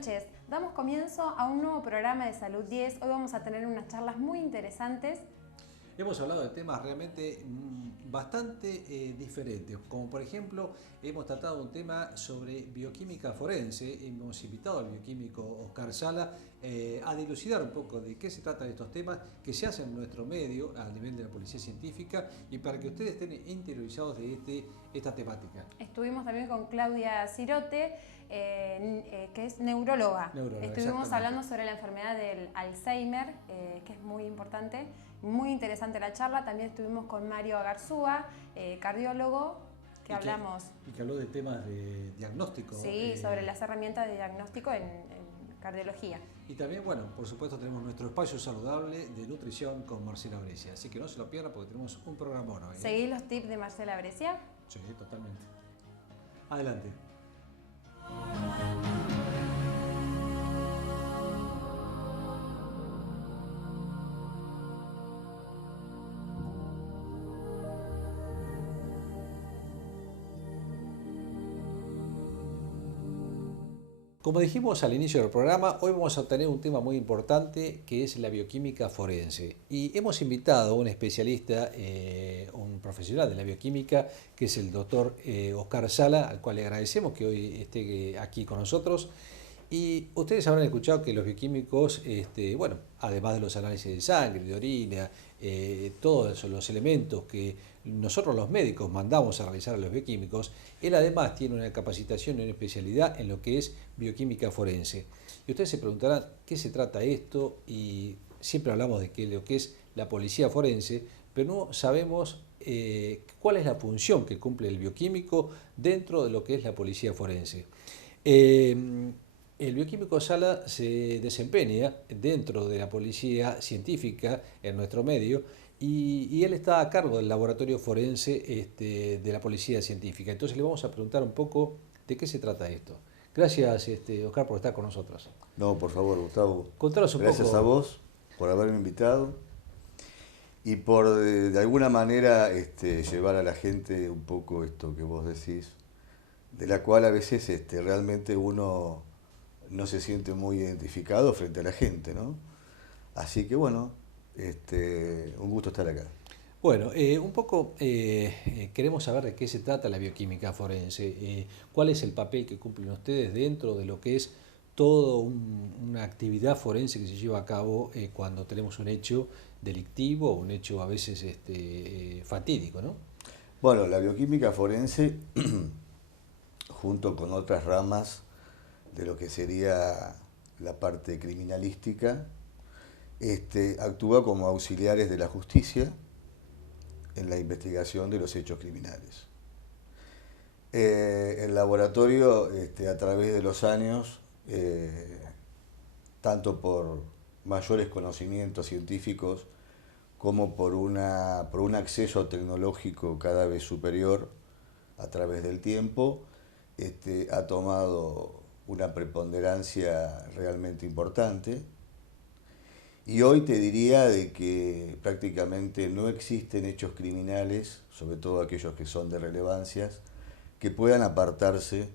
noches. Damos comienzo a un nuevo programa de Salud 10. Hoy vamos a tener unas charlas muy interesantes. Hemos hablado de temas realmente bastante diferentes, como por ejemplo hemos tratado un tema sobre bioquímica forense. Hemos invitado al bioquímico Oscar Sala a dilucidar un poco de qué se trata de estos temas que se hacen en nuestro medio a nivel de la policía científica y para que ustedes estén interiorizados de esta temática. Estuvimos también con Claudia Cirote, que es neuróloga. Estuvimos hablando sobre la enfermedad del Alzheimer, que es muy importante. Muy interesante la charla. También estuvimos con Mario Agarzúa, cardiólogo, que hablamos. Y que habló de temas de diagnóstico. Sí, sobre las herramientas de diagnóstico en cardiología. Y también, bueno, por supuesto tenemos nuestro espacio saludable de nutrición con Marcela Brescia. Así que no se lo pierdan porque tenemos un programa hoy. ¿Seguí los tips de Marcela Brescia? Sí, totalmente. Adelante. Como dijimos al inicio del programa, hoy vamos a tener un tema muy importante que es la bioquímica forense. Y hemos invitado a un especialista, un profesional de la bioquímica, que es el doctor Oscar Sala, al cual le agradecemos que hoy esté aquí con nosotros. Y ustedes habrán escuchado que los bioquímicos, bueno, además de los análisis de sangre, de orina, todos los elementos que nosotros los médicos mandamos a realizar a los bioquímicos, él además tiene una capacitación y una especialidad en lo que es bioquímica forense. Y ustedes se preguntarán qué se trata esto, y siempre hablamos de lo que es la policía forense, pero no sabemos cuál es la función que cumple el bioquímico dentro de lo que es la policía forense. El bioquímico Sala se desempeña dentro de la policía científica en nuestro medio y él está a cargo del laboratorio forense de la policía científica. Entonces le vamos a preguntar un poco de qué se trata esto. Gracias, Oscar, por estar con nosotros. No, por favor, Gustavo. Contanos un Gracias poco. a vos por haberme invitado y por de alguna manera llevar a la gente un poco esto que vos decís, de la cual a veces realmente uno no se siente muy identificado frente a la gente, ¿no? Así que bueno, un gusto estar acá. Bueno, un poco queremos saber de qué se trata la bioquímica forense, cuál es el papel que cumplen ustedes dentro de lo que es toda una actividad forense que se lleva a cabo cuando tenemos un hecho delictivo o un hecho a veces fatídico, ¿no? Bueno, la bioquímica forense, junto con otras ramas de lo que sería la parte criminalística, actúa como auxiliares de la justicia en la investigación de los hechos criminales. El laboratorio, a través de los años, tanto por mayores conocimientos científicos como por un acceso tecnológico cada vez superior a través del tiempo, ha tomado una preponderancia realmente importante. Y hoy te diría de que prácticamente no existen hechos criminales, sobre todo aquellos que son de relevancias, que puedan apartarse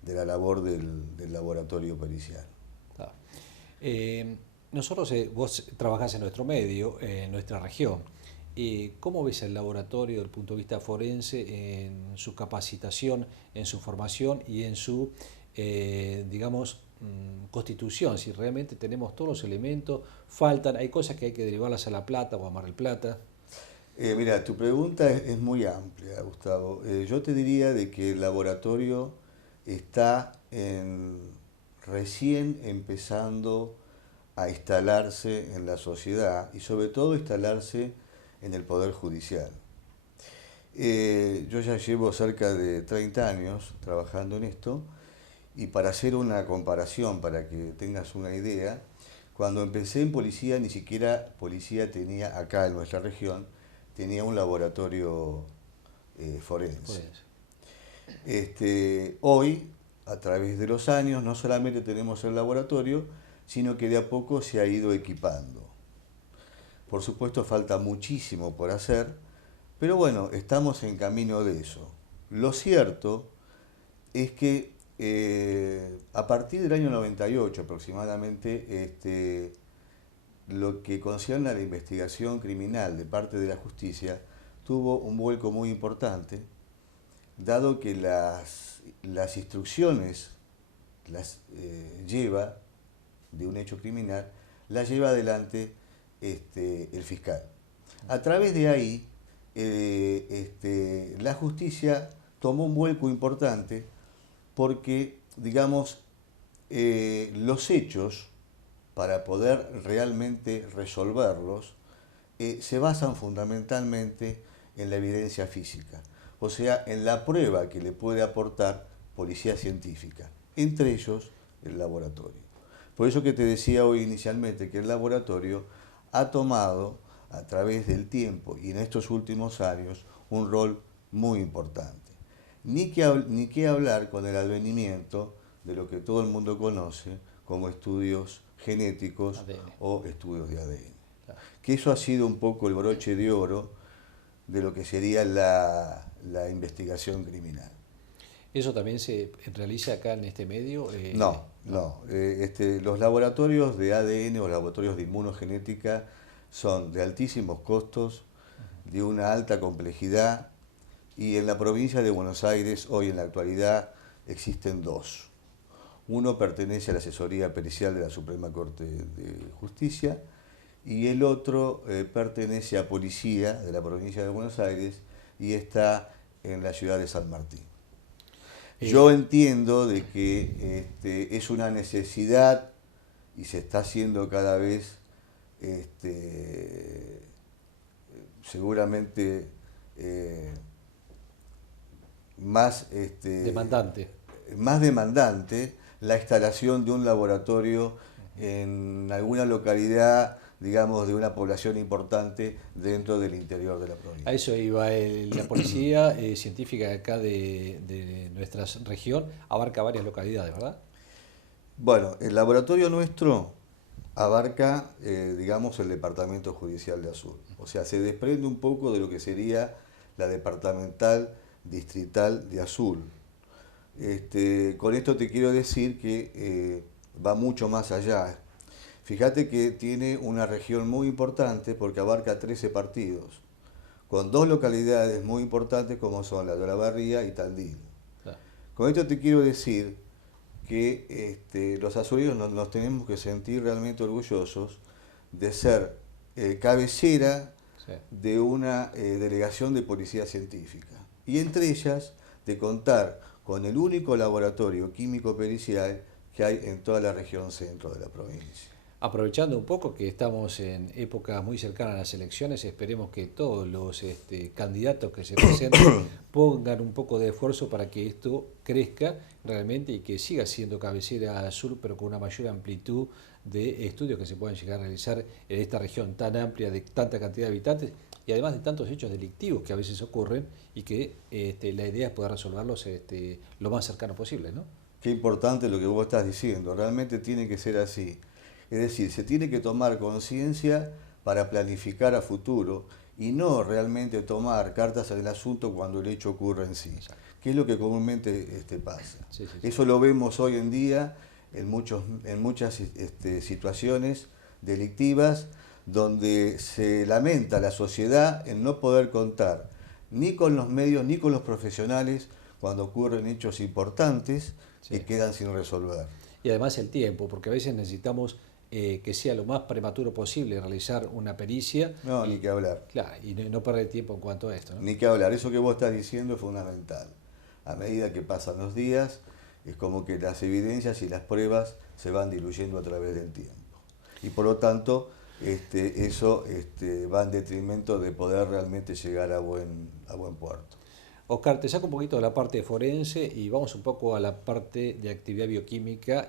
de la labor del laboratorio pericial. Nosotros, vos trabajás en nuestro medio, en nuestra región. ¿Cómo ves el laboratorio desde el punto de vista forense en su capacitación, en su formación y en su, digamos, constitución? Si realmente tenemos todos los elementos, faltan, hay cosas que hay que derivarlas a La Plata o a Mar del Plata. Mira, tu pregunta es muy amplia, Gustavo. Yo te diría de que el laboratorio está recién empezando a instalarse en la sociedad y sobre todo instalarse en el Poder Judicial. Yo ya llevo cerca de 30 años trabajando en esto y para hacer una comparación, para que tengas una idea, cuando empecé en policía, ni siquiera policía tenía acá en nuestra región, tenía un laboratorio forense. Hoy, a través de los años, no solamente tenemos el laboratorio, sino que de a poco se ha ido equipando. Por supuesto, falta muchísimo por hacer, pero bueno, estamos en camino de eso. Lo cierto es que a partir del año 98 aproximadamente, lo que concierne a la investigación criminal de parte de la justicia tuvo un vuelco muy importante, dado que las instrucciones las lleva de un hecho criminal, las lleva adelante el fiscal. A través de ahí, la justicia tomó un vuelco importante porque, digamos, los hechos, para poder realmente resolverlos, se basan fundamentalmente en la evidencia física, o sea, en la prueba que le puede aportar policía científica, entre ellos el laboratorio. Por eso que te decía hoy inicialmente que el laboratorio ha tomado, a través del tiempo y en estos últimos años, un rol muy importante. Ni que hablar con el advenimiento de lo que todo el mundo conoce como estudios genéticos ADN. O estudios de ADN. Claro. Que eso ha sido un poco el broche de oro de lo que sería la investigación criminal. ¿Eso también se realiza acá en este medio? No. Los laboratorios de ADN o laboratorios de inmunogenética son de altísimos costos, de una alta complejidad, y en la provincia de Buenos Aires hoy en la actualidad existen dos. Uno pertenece a la asesoría pericial de la Suprema Corte de Justicia y el otro pertenece a Policía de la provincia de Buenos Aires y está en la ciudad de San Martín. Yo entiendo de que es una necesidad y se está haciendo cada vez seguramente más demandante la instalación de un laboratorio en alguna localidad, digamos, de una población importante dentro del interior de la provincia. A eso iba. La policía científica acá de nuestra región abarca varias localidades, ¿verdad? Bueno, el laboratorio nuestro abarca, digamos, el departamento judicial de Azul. O sea, se desprende un poco de lo que sería la departamental distrital de Azul. Con esto te quiero decir que va mucho más allá. Fíjate que tiene una región muy importante porque abarca 13 partidos, con dos localidades muy importantes como son la de Olavarría y Tandil. Claro. Con esto te quiero decir que los azuleños nos tenemos que sentir realmente orgullosos de ser cabecera de una delegación de policía científica, y entre ellas de contar con el único laboratorio químico pericial que hay en toda la región centro de la provincia. Aprovechando un poco que estamos en épocas muy cercanas a las elecciones, esperemos que todos los candidatos que se presenten pongan un poco de esfuerzo para que esto crezca realmente y que siga siendo cabecera Azul, pero con una mayor amplitud de estudios que se puedan llegar a realizar en esta región tan amplia de tanta cantidad de habitantes y además de tantos hechos delictivos que a veces ocurren y que la idea es poder resolverlos lo más cercano posible, ¿no? Qué importante lo que vos estás diciendo, realmente tiene que ser así. Es decir, se tiene que tomar conciencia para planificar a futuro y no realmente tomar cartas en el asunto cuando el hecho ocurre en sí. Exacto. Que es lo que comúnmente pasa. Sí. Eso lo vemos hoy en día en muchas situaciones delictivas donde se lamenta la sociedad en no poder contar ni con los medios ni con los profesionales cuando ocurren hechos importantes que quedan sin resolver. Y además el tiempo, porque a veces necesitamos que sea lo más prematuro posible realizar una pericia. No, ni que hablar. Claro, y no perder tiempo en cuanto a esto, ¿no? Ni que hablar, eso que vos estás diciendo es fundamental. A medida que pasan los días, es como que las evidencias y las pruebas se van diluyendo a través del tiempo. Y por lo tanto, eso va en detrimento de poder realmente llegar a buen puerto. Oscar, te saco un poquito de la parte forense y vamos un poco a la parte de actividad bioquímica,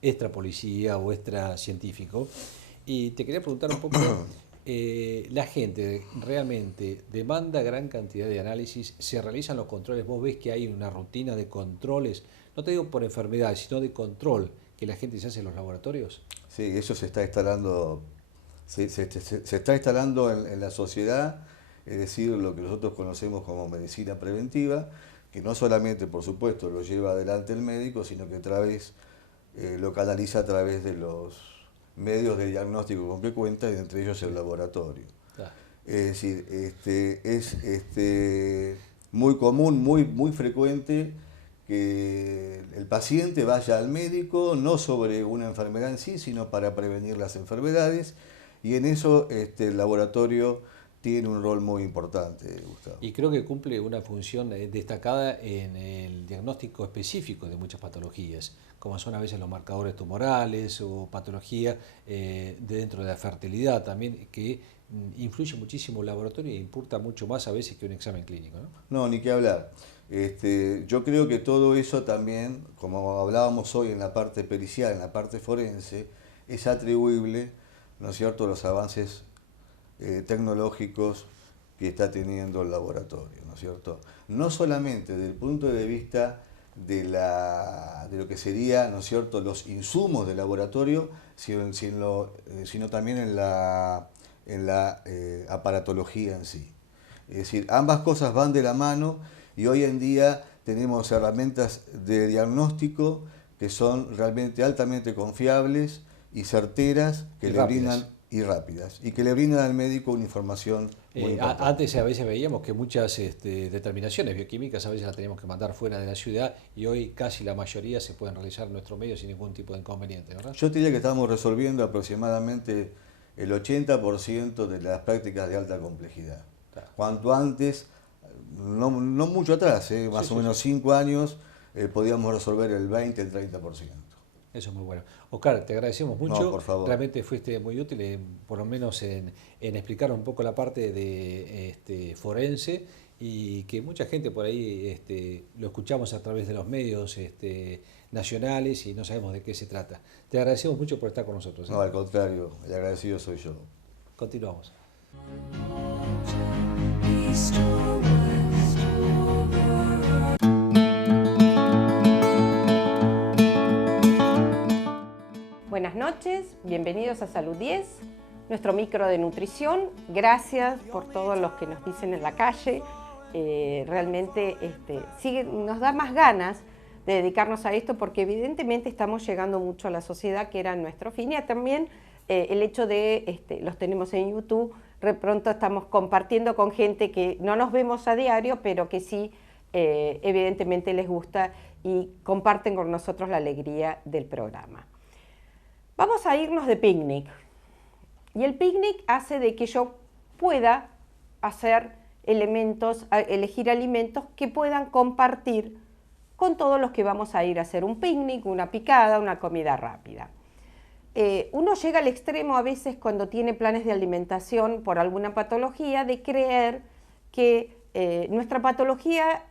extra policía o extra científico. Y te quería preguntar un poco, la gente realmente demanda gran cantidad de análisis, se realizan los controles, vos ves que hay una rutina de controles, no te digo por enfermedades, sino de control que la gente se hace en los laboratorios. Sí, eso se está instalando, se está instalando en la sociedad, es decir, lo que nosotros conocemos como medicina preventiva, que no solamente, por supuesto, lo lleva adelante el médico, sino que lo canaliza a través de los medios de diagnóstico con que cuenta, y entre ellos el laboratorio. Es decir, es muy común, muy frecuente que el paciente vaya al médico no sobre una enfermedad en sí, sino para prevenir las enfermedades, y en eso el laboratorio tiene un rol muy importante, Gustavo. Y creo que cumple una función destacada en el diagnóstico específico de muchas patologías, como son a veces los marcadores tumorales o patología dentro de la fertilidad también, que influye muchísimo el laboratorio e importa mucho más a veces que un examen clínico, ¿no? No, ni qué hablar. Yo creo que todo eso también, como hablábamos hoy en la parte pericial, en la parte forense, es atribuible, ¿no es cierto?, a los avances tecnológicos que está teniendo el laboratorio, ¿no es cierto? No solamente desde el punto de vista de lo que sería, ¿no es cierto?, los insumos del laboratorio, sino también en la aparatología en sí. Es decir, ambas cosas van de la mano, y hoy en día tenemos herramientas de diagnóstico que son realmente altamente confiables y certeras, que le brindan, y rápidas, y que le brindan al médico una información muy importante. Antes a veces veíamos que muchas determinaciones bioquímicas a veces las teníamos que mandar fuera de la ciudad, y hoy casi la mayoría se pueden realizar en nuestro medio sin ningún tipo de inconveniente, ¿verdad? Yo te diría que estamos resolviendo aproximadamente el 80% de las prácticas de alta complejidad. Claro. Cuanto antes, no mucho atrás, más o menos 5 años, podíamos resolver el 20, el 30%. Eso es muy bueno. Oscar, te agradecemos mucho. No, por favor. Realmente fuiste muy útil, por lo menos en explicar un poco la parte de forense, y que mucha gente por ahí lo escuchamos a través de los medios nacionales y no sabemos de qué se trata. Te agradecemos mucho por estar con nosotros. No, al contrario, el agradecido soy yo. Continuamos. Buenas noches, bienvenidos a Salud 10, nuestro micro de nutrición. Gracias por todos los que nos dicen en la calle. Realmente nos da más ganas de dedicarnos a esto, porque evidentemente estamos llegando mucho a la sociedad, que era nuestro fin, y también el hecho de, los tenemos en YouTube, de pronto estamos compartiendo con gente que no nos vemos a diario, pero que sí, evidentemente les gusta y comparten con nosotros la alegría del programa. Vamos a irnos de picnic, y el picnic hace de que yo pueda elegir alimentos que puedan compartir con todos los que vamos a ir a hacer un picnic, una picada, una comida rápida. Uno llega al extremo a veces cuando tiene planes de alimentación por alguna patología, de creer que nuestra patología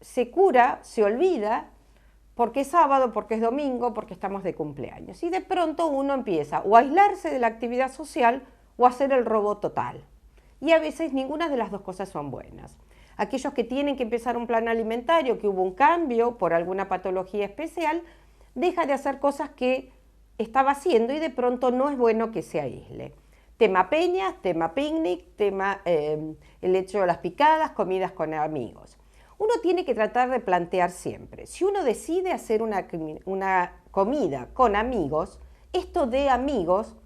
se cura, se olvida, porque es sábado, porque es domingo, porque estamos de cumpleaños. Y de pronto uno empieza o a aislarse de la actividad social o a hacer el robo total. Y a veces ninguna de las dos cosas son buenas. Aquellos que tienen que empezar un plan alimentario, que hubo un cambio por alguna patología especial, deja de hacer cosas que estaba haciendo, y de pronto no es bueno que se aísle. Tema peñas, tema picnic, tema el hecho de las picadas, comidas con amigos. Uno tiene que tratar de plantear siempre, si uno decide hacer una comida con amigos, esto de amigos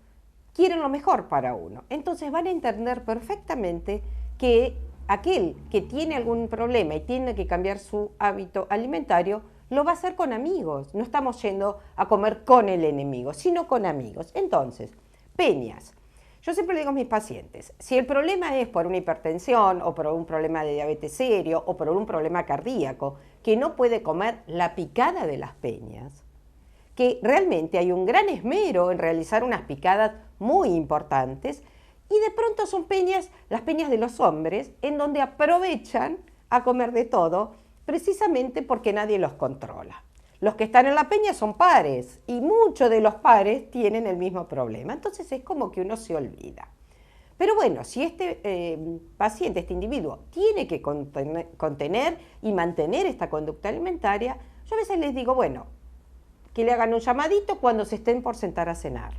quieren lo mejor para uno. Entonces van a entender perfectamente que aquel que tiene algún problema y tiene que cambiar su hábito alimentario, lo va a hacer con amigos. No estamos yendo a comer con el enemigo, sino con amigos. Entonces, peñas. Yo siempre le digo a mis pacientes, si el problema es por una hipertensión o por un problema de diabetes serio o por un problema cardíaco, que no puede comer la picada de las peñas, que realmente hay un gran esmero en realizar unas picadas muy importantes, y de pronto son peñas, las peñas de los hombres, en donde aprovechan a comer de todo, precisamente porque nadie los controla. Los que están en la peña son pares, y muchos de los pares tienen el mismo problema. Entonces es como que uno se olvida. Pero bueno, si este paciente, este individuo, tiene que contener y mantener esta conducta alimentaria, yo a veces les digo, bueno, que le hagan un llamadito cuando se estén por sentar a cenar.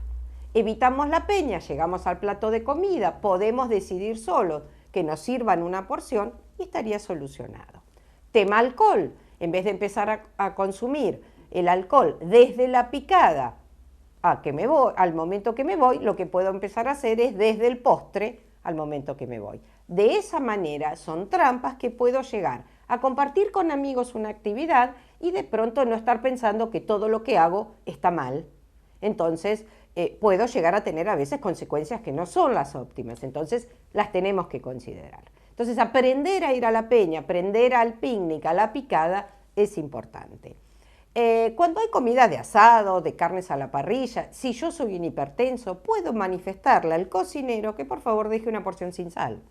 Evitamos la peña, llegamos al plato de comida, podemos decidir solos que nos sirvan una porción y estaría solucionado. Tema alcohol. En vez de empezar a consumir el alcohol desde la picada al momento que me voy, lo que puedo empezar a hacer es desde el postre al momento que me voy. De esa manera son trampas que puedo llegar a compartir con amigos una actividad y de pronto no estar pensando que todo lo que hago está mal. Entonces puedo llegar a tener a veces consecuencias que no son las óptimas, entonces las tenemos que considerar. Entonces aprender a ir a la peña, aprender al picnic, a la picada, es importante. Cuando hay comida de asado, de carnes a la parrilla, si yo soy un hipertenso, puedo manifestarle al cocinero que por favor deje una porción sin sal.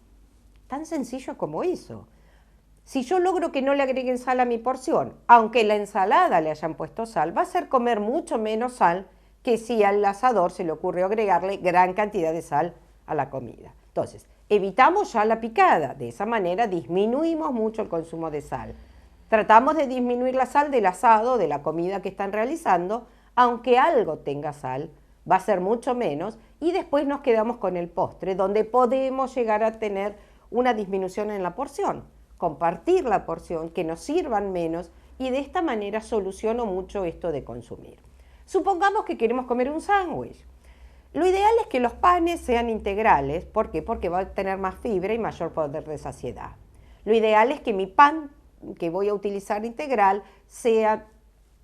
Tan sencillo como eso. Si yo logro que no le agreguen sal a mi porción, aunque en la ensalada le hayan puesto sal, va a ser comer mucho menos sal que si al asador se le ocurrió agregarle gran cantidad de sal a la comida. Entonces, evitamos ya la picada. De esa manera disminuimos mucho el consumo de sal. Tratamos de disminuir la sal del asado, de la comida que están realizando, aunque algo tenga sal, va a ser mucho menos, y después nos quedamos con el postre, donde podemos llegar a tener una disminución en la porción, compartir la porción, que nos sirvan menos, y de esta manera soluciono mucho esto de consumir. Supongamos que queremos comer un sándwich. Lo ideal es que los panes sean integrales. ¿Por qué? Porque va a tener más fibra y mayor poder de saciedad. Lo ideal es que mi pan que voy a utilizar integral sea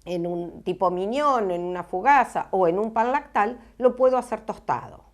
en un tipo mignon, en una fugaza o en un pan lactal, lo puedo hacer tostado.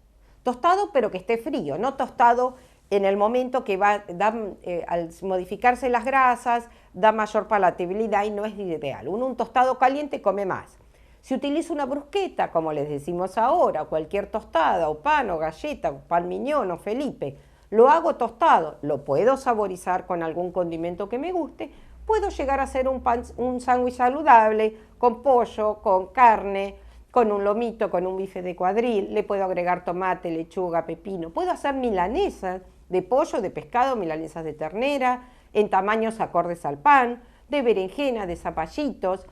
Tostado pero que esté frío, no tostado en el momento que al modificarse las grasas, da mayor palatabilidad y no es ideal. Un tostado caliente come más. Si utilizo una brusqueta, como les decimos ahora, cualquier tostada, o pan, o galleta, o pan mignon, o Felipe, lo hago tostado, lo puedo saborizar con algún condimento que me guste, puedo llegar a hacer un sándwich saludable con pollo, con carne, con un lomito, con un bife de cuadril, le puedo agregar tomate, lechuga, pepino, puedo hacer milanesas de pollo, de pescado, milanesas de ternera, en tamaños acordes al pan, de berenjena, de zapallitos,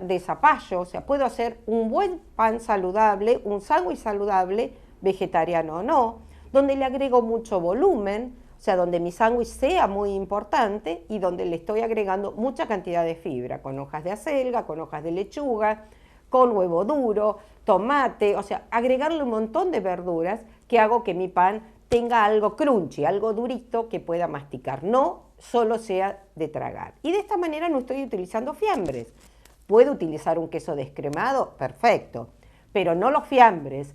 de zapallo, o sea, puedo hacer un buen pan saludable, un sándwich saludable, vegetariano o no, donde le agrego mucho volumen, o sea, donde mi sándwich sea muy importante y donde le estoy agregando mucha cantidad de fibra, con hojas de acelga, con hojas de lechuga, con huevo duro, tomate, o sea, agregarle un montón de verduras que hago que mi pan tenga algo crunchy, algo durito que pueda masticar, no solo sea de tragar. Y de esta manera no estoy utilizando fiambres. ¿Puedo utilizar un queso descremado? Perfecto, pero no los fiambres.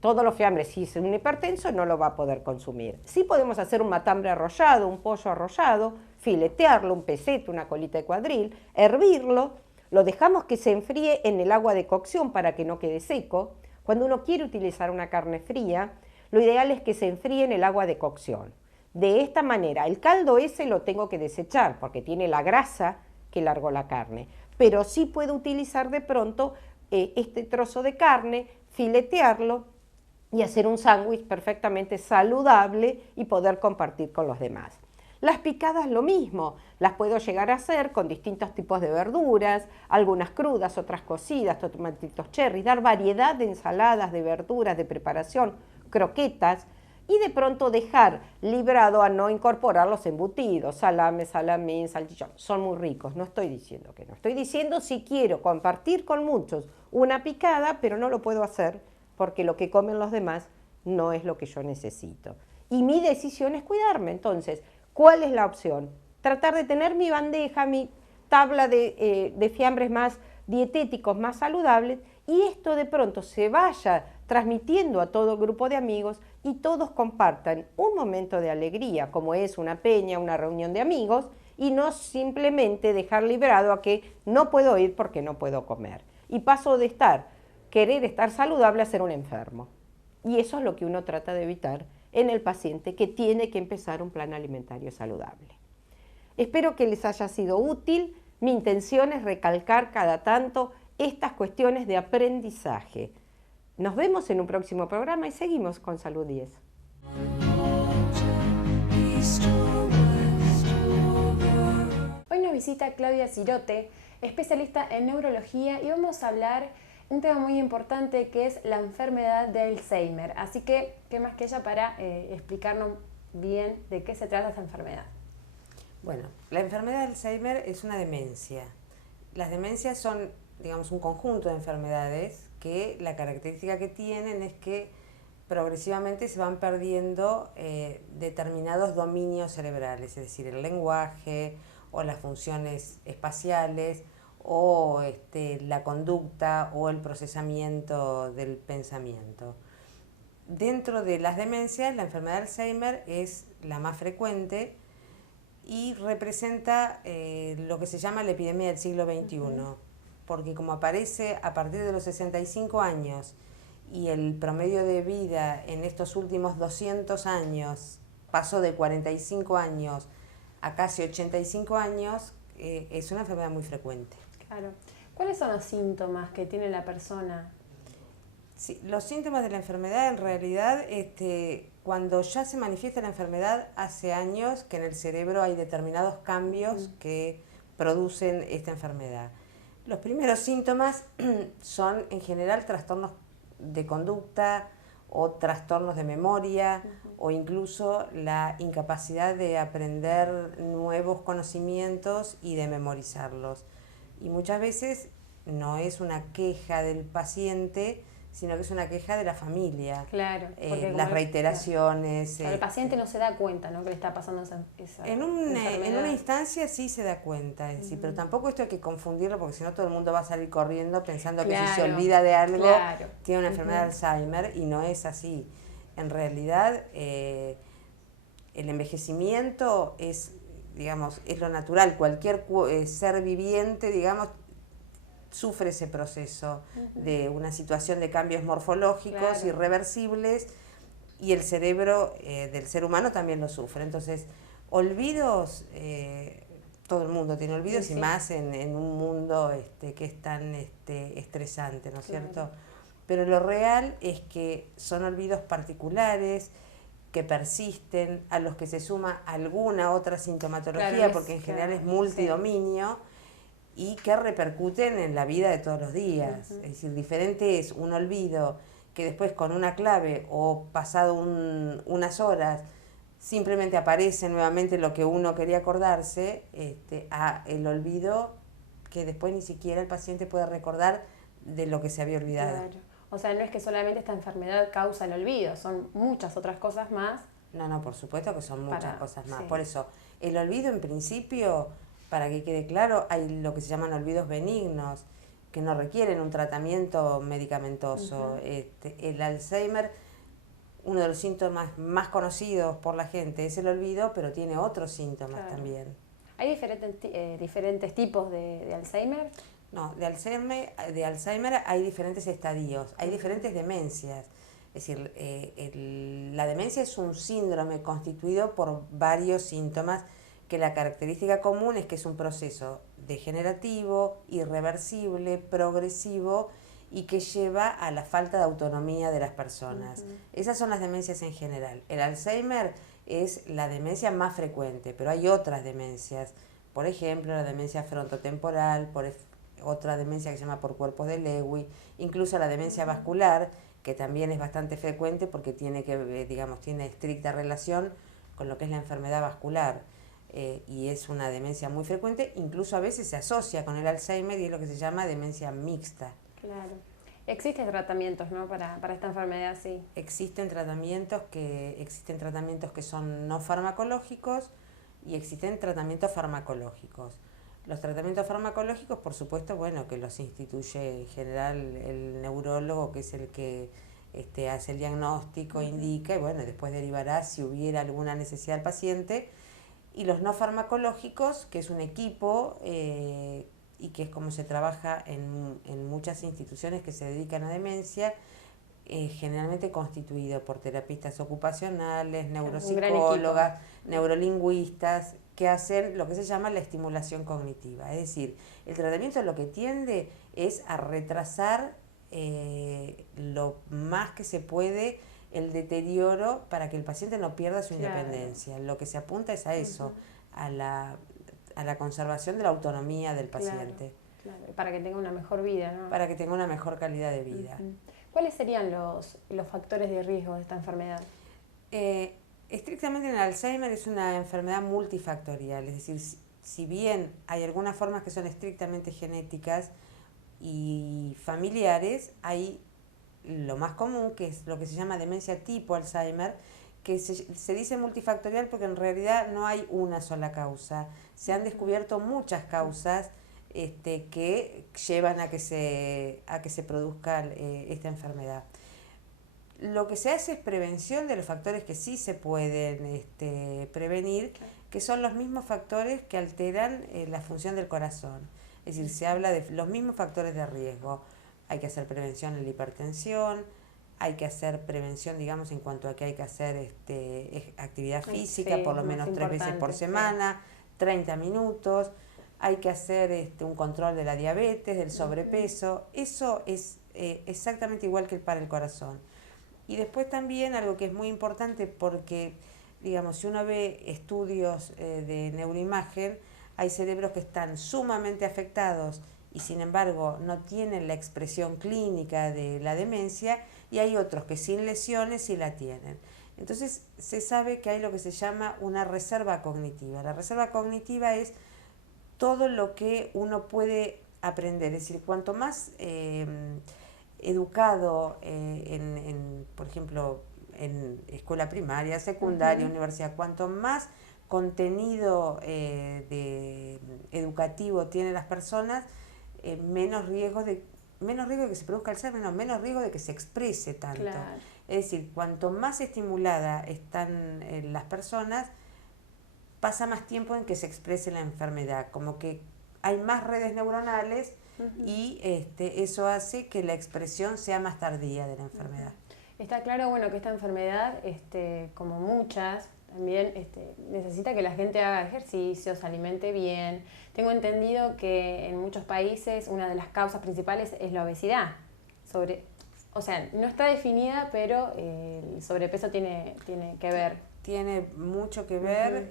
Todos los fiambres, si es un hipertenso, no lo va a poder consumir. Sí podemos hacer un matambre arrollado, un pollo arrollado, filetearlo, un peseto, una colita de cuadril, hervirlo, lo dejamos que se enfríe en el agua de cocción para que no quede seco. Cuando uno quiere utilizar una carne fría, lo ideal es que se enfríe en el agua de cocción. De esta manera, el caldo ese lo tengo que desechar porque tiene la grasa que largó la carne, pero sí puedo utilizar de pronto este trozo de carne, filetearlo y hacer un sándwich perfectamente saludable y poder compartir con los demás. Las picadas lo mismo, las puedo llegar a hacer con distintos tipos de verduras, algunas crudas, otras cocidas, tomatitos cherry, dar variedad de ensaladas, de verduras, de preparación, croquetas, y de pronto dejar librado a no incorporar los embutidos, salame, salamín, salchichón. Son muy ricos, no estoy diciendo que no. Estoy diciendo si quiero compartir con muchos una picada, pero no lo puedo hacer porque lo que comen los demás no es lo que yo necesito. Y mi decisión es cuidarme. Entonces, ¿cuál es la opción? Tratar de tener mi bandeja, mi tabla de fiambres más dietéticos, más saludables, y esto de pronto se vaya transmitiendo a todo el grupo de amigos y todos compartan un momento de alegría, como es una peña, una reunión de amigos, y no simplemente dejar librado a que no puedo ir porque no puedo comer. Y paso de querer estar saludable a ser un enfermo. Y eso es lo que uno trata de evitar en el paciente que tiene que empezar un plan alimentario saludable. Espero que les haya sido útil. Mi intención es recalcar cada tanto estas cuestiones de aprendizaje. Nos vemos en un próximo programa y seguimos con Salud 10. Hoy nos visita Claudia Cirote, especialista en neurología, y vamos a hablar un tema muy importante que es la enfermedad de Alzheimer. Así que, ¿qué más que ella para explicarnos bien de qué se trata esta enfermedad? Bueno, la enfermedad de Alzheimer es una demencia. Las demencias son, digamos, un conjunto de enfermedades que la característica que tienen es que progresivamente se van perdiendo determinados dominios cerebrales, es decir, el lenguaje o las funciones espaciales o la conducta o el procesamiento del pensamiento. Dentro de las demencias, la enfermedad de Alzheimer es la más frecuente y representa lo que se llama la epidemia del siglo XXI, porque como aparece a partir de los 65 años y el promedio de vida en estos últimos 200 años pasó de 45 años a casi 85 años, es una enfermedad muy frecuente. Claro. ¿Cuáles son los síntomas que tiene la persona? Sí, los síntomas de la enfermedad en realidad, cuando ya se manifiesta la enfermedad, hace años que en el cerebro hay determinados cambios que producen esta enfermedad. Los primeros síntomas son en general trastornos de conducta o trastornos de memoria o incluso la incapacidad de aprender nuevos conocimientos y de memorizarlos. Y muchas veces no es una queja del paciente, sino que es una queja de la familia. Claro. Las reiteraciones. Claro. El paciente no se da cuenta, ¿no?, que le está pasando esa en una instancia sí se da cuenta, es decir, pero tampoco esto hay que confundirlo porque si no todo el mundo va a salir corriendo pensando que si se olvida de algo tiene una enfermedad de Alzheimer, y no es así. En realidad el envejecimiento es, digamos, es lo natural. Cualquier ser viviente, digamos, sufre ese proceso de una situación de cambios morfológicos irreversibles, y el cerebro del ser humano también lo sufre. Entonces, olvidos, todo el mundo tiene olvidos, y más en un mundo que es tan estresante, ¿no es cierto? Pero lo real es que son olvidos particulares, que persisten, a los que se suma alguna otra sintomatología, porque en general es multidominio, y que repercuten en la vida de todos los días. Es decir, diferente es un olvido que después con una clave o pasado unas horas simplemente aparece nuevamente lo que uno quería acordarse, a el olvido que después ni siquiera el paciente puede recordar de lo que se había olvidado. Claro. O sea, no es que solamente esta enfermedad causa el olvido, son muchas otras cosas más. No, por supuesto que son muchas cosas más. Por eso, el olvido en principio, para que quede claro, hay lo que se llaman olvidos benignos, que no requieren un tratamiento medicamentoso. El Alzheimer, uno de los síntomas más conocidos por la gente es el olvido, pero tiene otros síntomas también. ¿Hay diferentes tipos de Alzheimer? No, de Alzheimer hay diferentes estadios, hay diferentes demencias. Es decir, la demencia es un síndrome constituido por varios síntomas, que la característica común es que es un proceso degenerativo, irreversible, progresivo, y que lleva a la falta de autonomía de las personas. Esas son las demencias en general. El Alzheimer es la demencia más frecuente, pero hay otras demencias. Por ejemplo, la demencia frontotemporal, otra demencia que se llama por cuerpos de Lewy, incluso la demencia vascular, que también es bastante frecuente porque tiene estricta relación con lo que es la enfermedad vascular. Y es una demencia muy frecuente, incluso a veces se asocia con el Alzheimer y es lo que se llama demencia mixta. Claro. Existen tratamientos, ¿no?, para esta enfermedad, sí. Existen tratamientos que son no farmacológicos y existen tratamientos farmacológicos. Los tratamientos farmacológicos, por supuesto, que los instituye en general el neurólogo, que es el que hace el diagnóstico, indica, y después derivará si hubiera alguna necesidad del paciente. Y los no farmacológicos, que es un equipo y que es como se trabaja en muchas instituciones que se dedican a demencia, generalmente constituido por terapistas ocupacionales, neuropsicólogas, neurolingüistas, que hacen lo que se llama la estimulación cognitiva. Es decir, el tratamiento lo que tiende es a retrasar lo más que se puede el deterioro para que el paciente no pierda su independencia. Lo que se apunta es a eso, a la conservación de la autonomía del paciente. Claro. Para que tenga una mejor vida, ¿no? Para que tenga una mejor calidad de vida. ¿Cuáles serían los factores de riesgo de esta enfermedad? Estrictamente en el Alzheimer es una enfermedad multifactorial, es decir, si bien hay algunas formas que son estrictamente genéticas y familiares, hay lo más común, que es lo que se llama demencia tipo Alzheimer, que se dice multifactorial porque en realidad no hay una sola causa. Se han descubierto muchas causas que llevan a que se produzca esta enfermedad. Lo que se hace es prevención de los factores que sí se pueden prevenir, que son los mismos factores que alteran la función del corazón. Es decir, se habla de los mismos factores de riesgo. Hay que hacer prevención en la hipertensión, hay que hacer prevención, digamos, en cuanto a que hay que hacer actividad física, por lo menos 3 veces por semana, 30 minutos. Hay que hacer un control de la diabetes, del sobrepeso. Eso es exactamente igual que para el corazón. Y después también algo que es muy importante porque, digamos, si uno ve estudios de neuroimagen, hay cerebros que están sumamente afectados y sin embargo no tienen la expresión clínica de la demencia, y hay otros que sin lesiones sí la tienen. Entonces se sabe que hay lo que se llama una reserva cognitiva. La reserva cognitiva es todo lo que uno puede aprender, es decir, cuanto más educado por ejemplo, en escuela primaria, secundaria, universidad, cuanto más contenido educativo tienen las personas, menos riesgo de que se produzca Alzheimer, menos riesgo de que se exprese tanto. Claro. Es decir, cuanto más estimulada están las personas, pasa más tiempo en que se exprese la enfermedad, como que hay más redes neuronales y eso hace que la expresión sea más tardía de la enfermedad. Está claro, bueno, que esta enfermedad, como muchas, también necesita que la gente haga ejercicio, se alimente bien. Tengo entendido que en muchos países una de las causas principales es la obesidad. O sea, no está definida, pero el sobrepeso tiene que ver. Tiene mucho que ver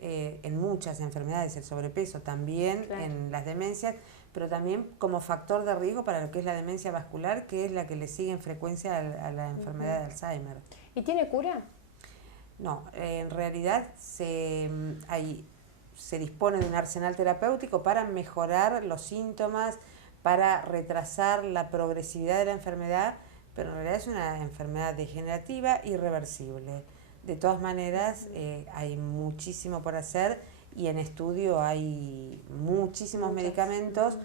en muchas enfermedades, el sobrepeso también, claro, en las demencias, pero también como factor de riesgo para lo que es la demencia vascular, que es la que le sigue en frecuencia a la enfermedad de Alzheimer. ¿Y tiene cura? No, en realidad se dispone de un arsenal terapéutico para mejorar los síntomas, para retrasar la progresividad de la enfermedad, pero en realidad es una enfermedad degenerativa irreversible. De todas maneras, hay muchísimo por hacer y en estudio hay muchísimos medicamentos,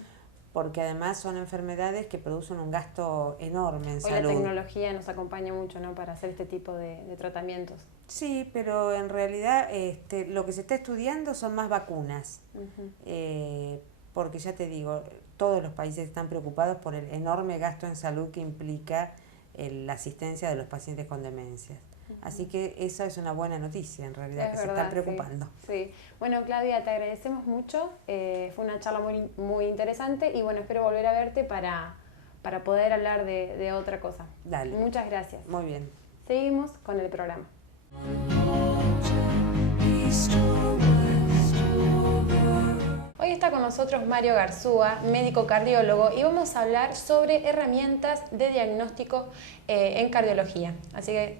porque además son enfermedades que producen un gasto enorme en salud. Hoy la tecnología nos acompaña mucho, ¿no?, para hacer este tipo de tratamientos. Sí, pero en realidad lo que se está estudiando son más vacunas, porque ya te digo, todos los países están preocupados por el enorme gasto en salud que implica la asistencia de los pacientes con demencias. Así que eso es una buena noticia, en realidad, que se están preocupando. Sí. Bueno, Claudia, te agradecemos mucho. Fue una charla muy, muy interesante y bueno, espero volver a verte para poder hablar de otra cosa. Dale. Muchas gracias. Muy bien. Seguimos con el programa. Hoy está con nosotros Mario Garzúa, médico cardiólogo, y vamos a hablar sobre herramientas de diagnóstico en cardiología. Así que,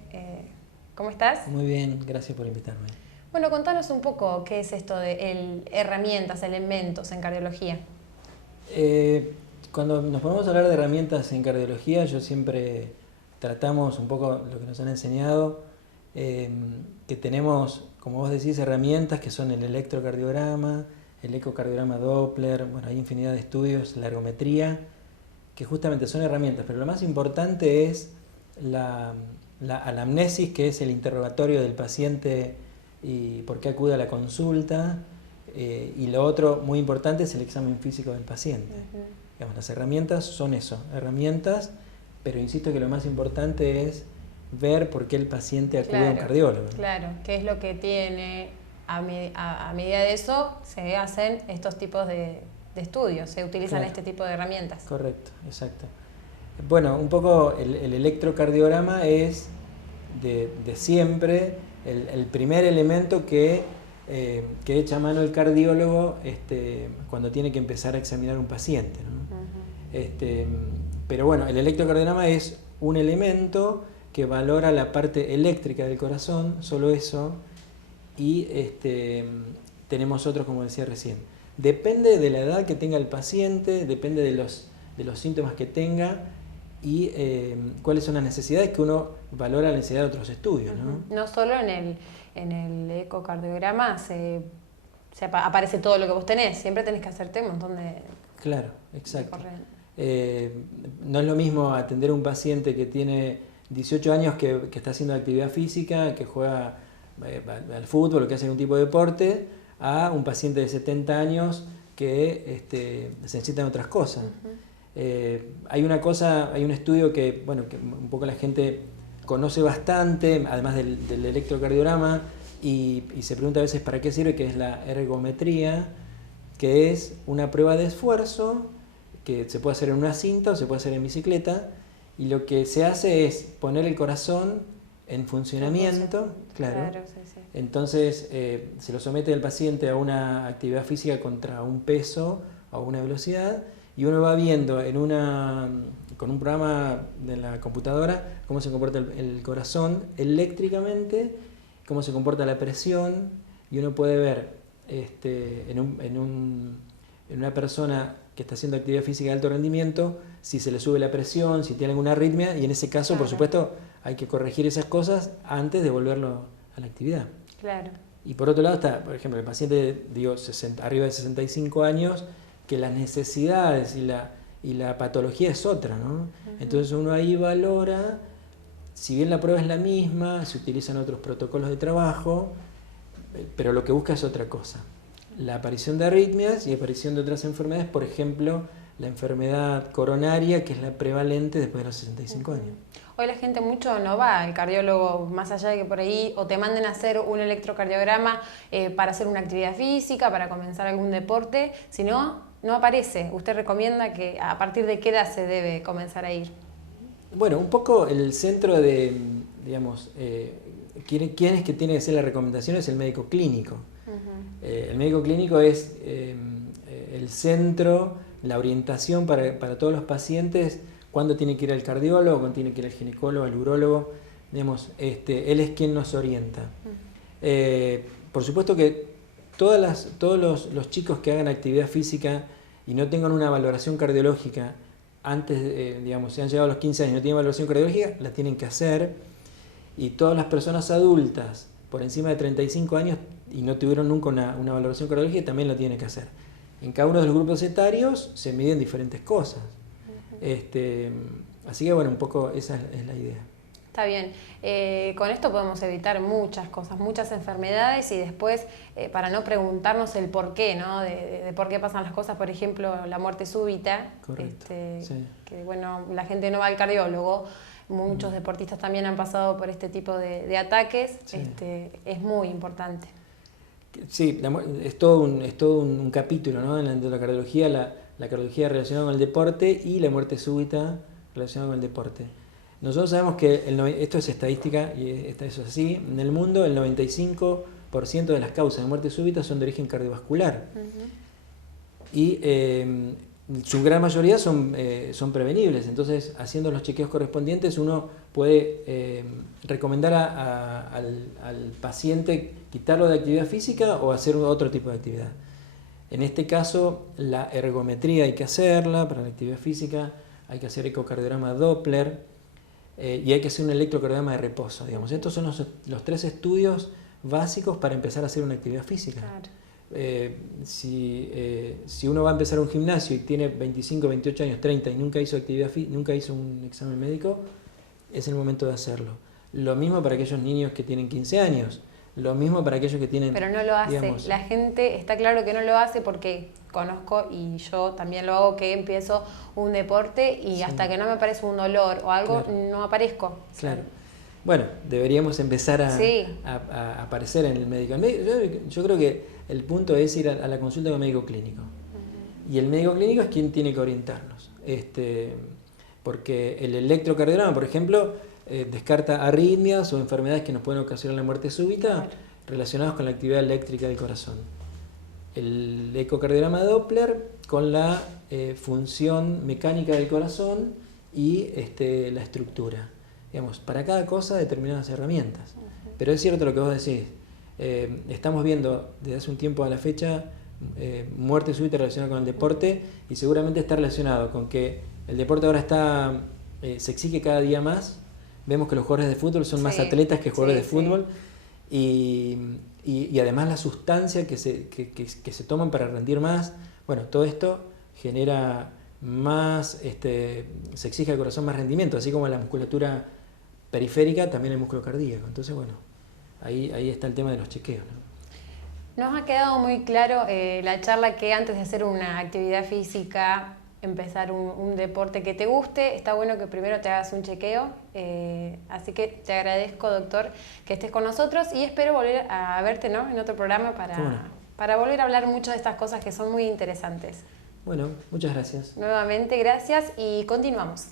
¿cómo estás? Muy bien, gracias por invitarme. Bueno, contanos un poco qué es esto de herramientas, elementos en cardiología. Cuando nos ponemos a hablar de herramientas en cardiología, yo siempre tratamos un poco lo que nos han enseñado, que tenemos, como vos decís, herramientas que son el electrocardiograma, el ecocardiograma Doppler, bueno, hay infinidad de estudios, la ergometría, que justamente son herramientas, pero lo más importante es la anamnesis, que es el interrogatorio del paciente y por qué acude a la consulta, y lo otro muy importante es el examen físico del paciente. Digamos, las herramientas son eso, herramientas, pero insisto que lo más importante es ver por qué el paciente acude a un cardiólogo. Claro, qué es lo que tiene. A medida de eso se hacen estos tipos de estudios, se utilizan este tipo de herramientas. Correcto, exacto. Bueno, un poco el electrocardiograma es de siempre el primer elemento que echa a mano el cardiólogo cuando tiene que empezar a examinar un paciente, ¿no? Pero bueno, el electrocardiograma es un elemento que valora la parte eléctrica del corazón, solo eso, y tenemos otros, como decía recién. Depende de la edad que tenga el paciente, depende de los síntomas que tenga y cuáles son las necesidades que uno valora la necesidad de otros estudios, ¿no? No solo en el ecocardiograma aparece todo lo que vos tenés, siempre tenés que hacerte un montón de... Claro, exacto. No es lo mismo atender a un paciente que tiene 18 años que está haciendo actividad física, que juega al fútbol o que hace algún tipo de deporte, a un paciente de 70 años que necesitan otras cosas. Hay un estudio que un poco la gente conoce bastante, además del electrocardiograma, y se pregunta a veces para qué sirve, que es la ergometría, que es una prueba de esfuerzo que se puede hacer en una cinta o se puede hacer en bicicleta, y lo que se hace es poner el corazón en funcionamiento, claro. Sí. Entonces se lo somete al paciente a una actividad física contra un peso o una velocidad, y uno va viendo con un programa de la computadora cómo se comporta el corazón eléctricamente, cómo se comporta la presión, y uno puede ver en una persona que está haciendo actividad física de alto rendimiento si se le sube la presión, si tiene alguna arritmia, y en ese caso, por supuesto, hay que corregir esas cosas antes de volverlo a la actividad. Claro. Y por otro lado está, por ejemplo, el paciente, arriba de 65 años, que las necesidades y la patología es otra, ¿no? Entonces uno ahí valora, si bien la prueba es la misma, se utilizan otros protocolos de trabajo, pero lo que busca es otra cosa. La aparición de arritmias y aparición de otras enfermedades, por ejemplo, la enfermedad coronaria, que es la prevalente después de los 65 años. Hoy la gente mucho no va al cardiólogo, más allá de que por ahí o te manden a hacer un electrocardiograma para hacer una actividad física, para comenzar algún deporte, sino no aparece. ¿Usted recomienda que a partir de qué edad se debe comenzar a ir? Bueno, un poco el centro de, digamos, quién es que tiene que hacer la recomendación es el médico clínico. El médico clínico es el centro, la orientación para todos los pacientes, cuándo tiene que ir al cardiólogo, cuándo tiene que ir al ginecólogo, al urólogo. Digamos, él es quien nos orienta. Por supuesto que todos los chicos que hagan actividad física y no tengan una valoración cardiológica antes, digamos, si han llegado a los 15 años y no tienen valoración cardiológica, la tienen que hacer. Y todas las personas adultas por encima de 35 años y no tuvieron nunca una valoración cardiológica también lo tienen que hacer. En cada uno de los grupos etarios se miden diferentes cosas. Así que bueno, un poco esa es la idea. Está bien. Con esto podemos evitar muchas cosas, muchas enfermedades, y después, para no preguntarnos el por qué, ¿no? De por qué pasan las cosas, por ejemplo, la muerte súbita. Correcto. Sí. Que bueno, la gente no va al cardiólogo. Muchos deportistas también han pasado por este tipo de ataques. Sí. Es muy importante. Sí, es todo un capítulo, ¿no? En la cardiología, la cardiología relacionada con el deporte y la muerte súbita relacionada con el deporte. Nosotros sabemos que esto es estadística y eso es así. En el mundo el 95% de las causas de muerte súbita son de origen cardiovascular. Y su gran mayoría son prevenibles. Entonces, haciendo los chequeos correspondientes, uno puede recomendar al paciente quitarlo de actividad física o hacer otro tipo de actividad. En este caso, la ergometría hay que hacerla para la actividad física, hay que hacer ecocardiograma Doppler y hay que hacer un electrocardiograma de reposo. Digamos. Estos son los 3 estudios básicos para empezar a hacer una actividad física. Claro. Si uno va a empezar un gimnasio y tiene 25, 28 años, 30 y nunca hizo nunca hizo un examen médico, es el momento de hacerlo. Lo mismo para aquellos niños que tienen 15 años. Lo mismo para aquellos que tienen... Pero no lo hace. Digamos, la gente está claro que no lo hace porque conozco, y yo también lo hago, que empiezo un deporte y sí, hasta que no me aparece un dolor o algo, claro, no aparezco. Claro. Bueno, deberíamos empezar a aparecer en el médico. Yo creo que el punto es ir a la consulta con el médico clínico. Y el médico clínico es quien tiene que orientarnos. Porque el electrocardiograma, por ejemplo, descarta arritmias o enfermedades que nos pueden ocasionar la muerte súbita, claro, relacionadas con la actividad eléctrica del corazón. El ecocardiograma Doppler con la función mecánica del corazón y la estructura. digamos, para cada cosa determinadas herramientas. Pero es cierto lo que vos decís. Estamos viendo desde hace un tiempo a la fecha muerte súbita relacionada con el deporte, y seguramente está relacionado con que el deporte ahora se exige cada día más. Vemos que los jugadores de fútbol son más atletas que jugadores de fútbol, y además la sustancia que se toman para rendir más. Bueno, todo esto genera más, se exige al corazón más rendimiento, así como en la musculatura periférica también el músculo cardíaco. Entonces, bueno, ahí está el tema de los chequeos, ¿no? Nos ha quedado muy claro la charla que antes de hacer una actividad física, empezar un deporte que te guste, está bueno que primero te hagas un chequeo. Así que te agradezco, doctor, que estés con nosotros, y espero volver a verte, ¿no?, en otro programa para volver a hablar mucho de estas cosas que son muy interesantes. Bueno, muchas gracias. Nuevamente, gracias, y continuamos.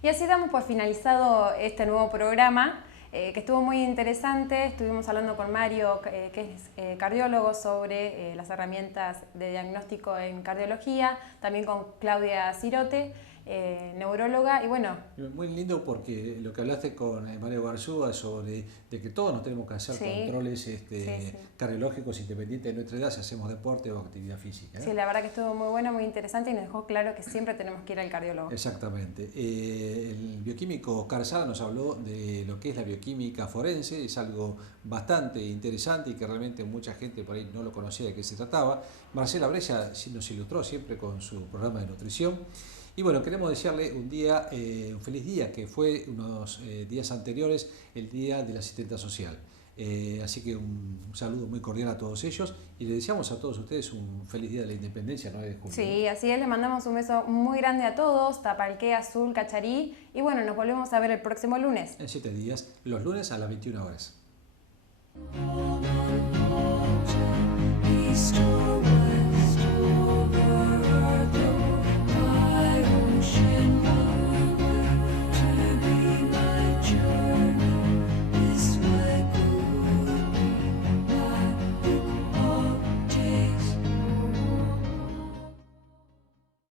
Y así damos por finalizado este nuevo programa, que estuvo muy interesante. Estuvimos hablando con Mario, que es cardiólogo, sobre las herramientas de diagnóstico en cardiología, también con Claudia Cirote, neuróloga, y bueno. Muy lindo, porque lo que hablaste con Mario Garzúa sobre de que todos nos tenemos que hacer controles cardiológicos independientes de nuestra edad, si hacemos deporte o actividad física. Sí, la verdad que estuvo muy bueno, muy interesante, y nos dejó claro que siempre tenemos que ir al cardiólogo. Exactamente. El bioquímico Oscar Sala nos habló de lo que es la bioquímica forense. Es algo bastante interesante y que realmente mucha gente por ahí no lo conocía de qué se trataba. Marcela Brescia nos ilustró siempre con su programa de nutrición. Y bueno, queremos desearle un feliz día, que fue unos días anteriores, el Día del Asistente Social. Así que un saludo muy cordial a todos ellos, y les deseamos a todos ustedes un feliz Día de la Independencia, 9 de junio. Sí, así es, les mandamos un beso muy grande a todos, Tapalqué, Azul, Cacharí, y bueno, nos volvemos a ver el próximo lunes. En 7 días, los lunes a las 21 horas.